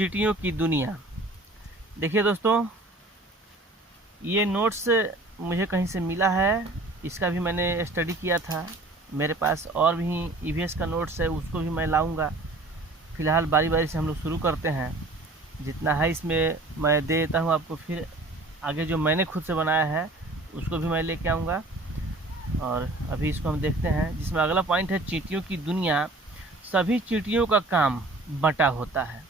चींटियों की दुनिया। देखिए दोस्तों, ये नोट्स मुझे कहीं से मिला है, इसका भी मैंने स्टडी किया था। मेरे पास और भी ईवीएस का नोट्स है, उसको भी मैं लाऊंगा। फ़िलहाल बारी बारी से हम लोग शुरू करते हैं। जितना है इसमें मैं दे देता हूँ आपको, फिर आगे जो मैंने खुद से बनाया है उसको भी मैं लेके आऊँगा। और अभी इसको हम देखते हैं, जिसमें अगला पॉइंट है चींटियों की दुनिया। सभी चींटियों का काम बटा होता है।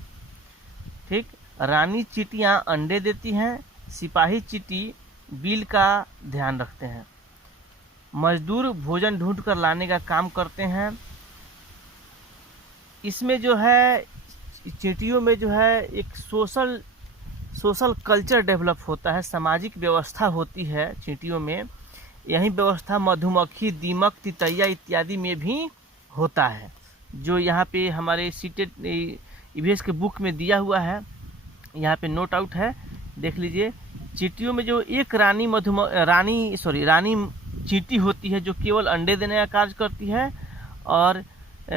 ठीक, रानी चींटियाँ अंडे देती हैं, सिपाही चींटी बिल का ध्यान रखते हैं, मजदूर भोजन ढूंढ कर लाने का काम करते हैं। इसमें जो है चींटियों में जो है एक सोशल कल्चर डेवलप होता है, सामाजिक व्यवस्था होती है चींटियों में। यही व्यवस्था मधुमक्खी, दीमक, तितैया इत्यादि में भी होता है, जो यहाँ पे हमारे सीटेड ईवीएस के बुक में दिया हुआ है। यहाँ पे नोट आउट है, देख लीजिए। चींटियों में जो एक रानी चींटी होती है जो केवल अंडे देने का कार्य करती है, और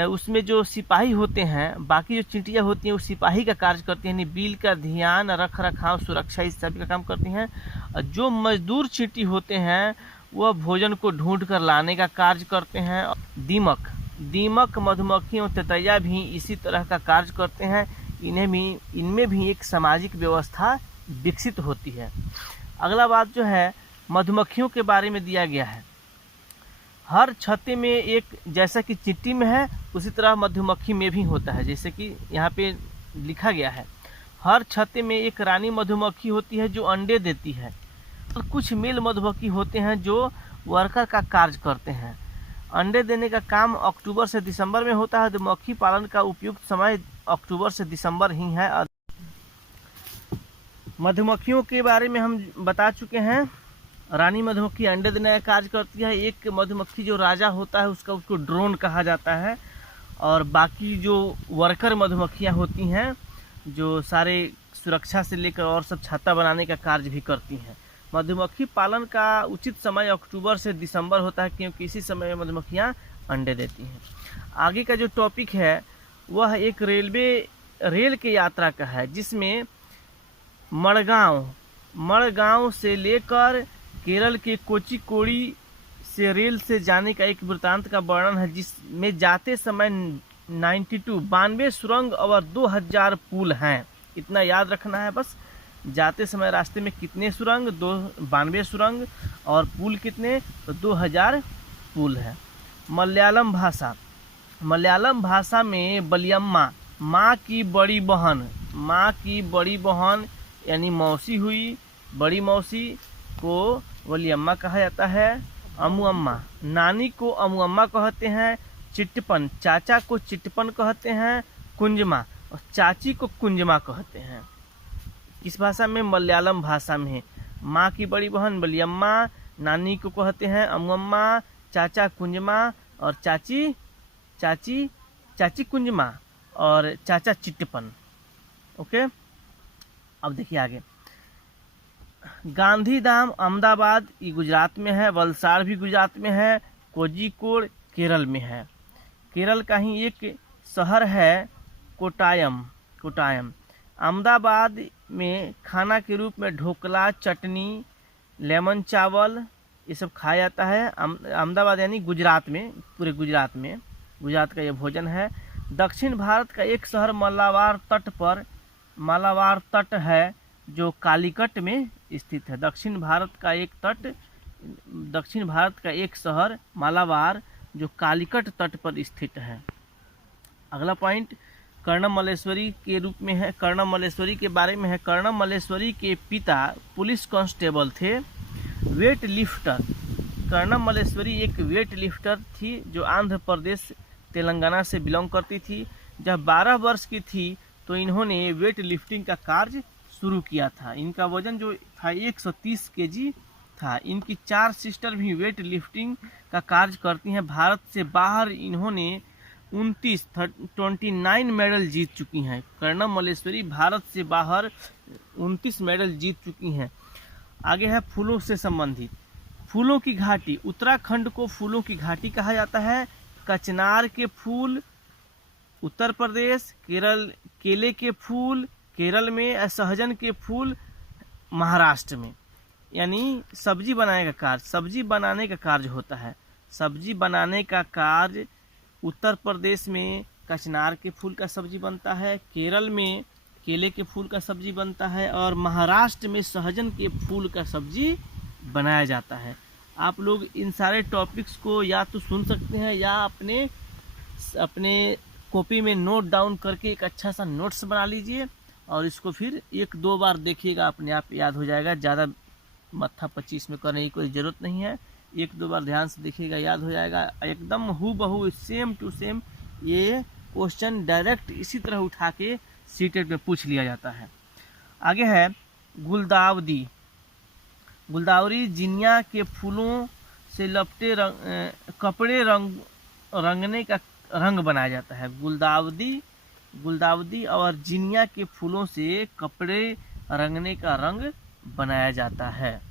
उसमें जो सिपाही होते हैं, बाकी जो चींटियाँ होती हैं वो सिपाही का कार्य करती हैं, यानी बिल का ध्यान, रख रखाव, सुरक्षा, इस सभी का काम करती हैं। और जो मजदूर चींटी होते हैं वह भोजन को ढूंढ कर लाने का कार्य करते हैं। दीमक, मधुमक्खी और तितैया भी इसी तरह का कार्य करते हैं। इनमें भी एक सामाजिक व्यवस्था विकसित होती है। अगला बात जो है मधुमक्खियों के बारे में दिया गया है। हर छत्ते में एक, जैसा कि चींटी में है उसी तरह मधुमक्खी में भी होता है। जैसे कि यहाँ पे लिखा गया है, हर छत्ते में एक रानी मधुमक्खी होती है जो अंडे देती है। और कुछ मेल मधुमक्खी होते हैं जो वर्कर का कार्य करते हैं। अंडे देने का काम अक्टूबर से दिसंबर में होता है। मधुमक्खी पालन का उपयुक्त समय अक्टूबर से दिसंबर ही है। मधुमक्खियों के बारे में हम बता चुके हैं। रानी मधुमक्खी अंडे देने का कार्य करती है। एक मधुमक्खी जो राजा होता है उसको ड्रोन कहा जाता है। और बाकी जो वर्कर मधुमक्खियां होती हैं जो सारे सुरक्षा से लेकर और सब छत्ता बनाने का कार्य भी करती हैं। मधुमक्खी पालन का उचित समय अक्टूबर से दिसंबर होता है, क्योंकि इसी समय में मधुमक्खियां अंडे देती हैं। आगे का जो टॉपिक है वह एक रेल की यात्रा का है, जिसमें मड़गांव से लेकर केरल के कोचिकोड़ी से रेल से जाने का एक वृत्तांत का वर्णन है, जिसमें जाते समय 92 सुरंग और 2000 पुल हैं। इतना याद रखना है बस। जाते समय रास्ते में कितने सुरंग, 92 सुरंग, और पुल कितने, तो 2000 पुल है। मलयालम भाषा में बलियम्मा माँ की बड़ी बहन यानी मौसी हुई, बड़ी मौसी को वलियम्मा कहा जाता है। अमुअम्मा, नानी को अमुअम्मा कहते हैं। चिट्टपन, चाचा को चिट्टपन कहते हैं। कुंजमा, और चाची को कुंजमा कहते हैं। इस भाषा में, मलयालम भाषा में, माँ की बड़ी बहन बलियम्मा, नानी को कहते हैं अमुअम्मा, चाचा कुंजमा, और चाची कुंजमा, और चाचा चिट्टपन। ओके, अब देखिए आगे। गांधीधाम अहमदाबाद ये गुजरात में है। वलसाड़ भी गुजरात में है। कोझिकोड केरल में है। केरल का ही एक शहर है कोट्टायम। अहमदाबाद में खाना के रूप में ढोकला, चटनी, लेमन चावल ये सब खाया जाता है। अहमदाबाद यानी गुजरात में, पूरे गुजरात का ये भोजन है। दक्षिण भारत का एक शहर मालाबार तट है जो कालीकट में स्थित है। दक्षिण भारत का एक शहर मालाबार जो कालीकट तट पर स्थित है। अगला पॉइंट कर्णम मल्लेश्वरी के रूप में है। कर्णम मल्लेश्वरी के बारे में है। कर्णम मल्लेश्वरी के पिता पुलिस कांस्टेबल थे। वेट लिफ्टर, कर्णम मल्लेश्वरी एक वेट लिफ्टर थी जो आंध्र प्रदेश, तेलंगाना से बिलोंग करती थी। जब 12 वर्ष की थी तो इन्होंने वेट लिफ्टिंग का कार्य शुरू किया था। इनका वजन जो था 130 केजी था। इनकी 4 सिस्टर भी वेट लिफ्टिंग का कार्य करती हैं। भारत से बाहर इन्होंने 29 मेडल जीत चुकी हैं। कर्णम मल्लेश्वरी भारत से बाहर 29 मेडल जीत चुकी हैं। आगे है फूलों से संबंधित। फूलों की घाटी, उत्तराखंड को फूलों की घाटी कहा जाता है। कचनार के फूल उत्तर प्रदेश, केरल केले के फूल केरल में, सहजन के फूल महाराष्ट्र में। यानी सब्जी बनाने का कार्य, सब्जी बनाने का कार्य होता है। सब्जी बनाने का कार्य उत्तर प्रदेश में कचनार के फूल का सब्जी बनता है, केरल में केले के फूल का सब्जी बनता है, और महाराष्ट्र में सहजन के फूल का सब्जी बनाया जाता है। आप लोग इन सारे टॉपिक्स को या तो सुन सकते हैं या अपने कॉपी में नोट डाउन करके एक अच्छा सा नोट्स बना लीजिए और इसको फिर 1-2 बार देखिएगा, अपने आप याद हो जाएगा। ज़्यादा मत्था 25 में करने की कोई ज़रूरत नहीं है। 1-2 बार ध्यान से देखिएगा, याद हो जाएगा। एकदम हूबहू सेम टू सेम ये क्वेश्चन डायरेक्ट इसी तरह उठा के सीटेट में पूछ लिया जाता है। आगे है गुलदावदी। गुलदावरी जिनिया के फूलों से लपटे कपड़े रंगने का रंग बनाया जाता है। गुलदावदी और जिनिया के फूलों से कपड़े रंगने का रंग बनाया जाता है।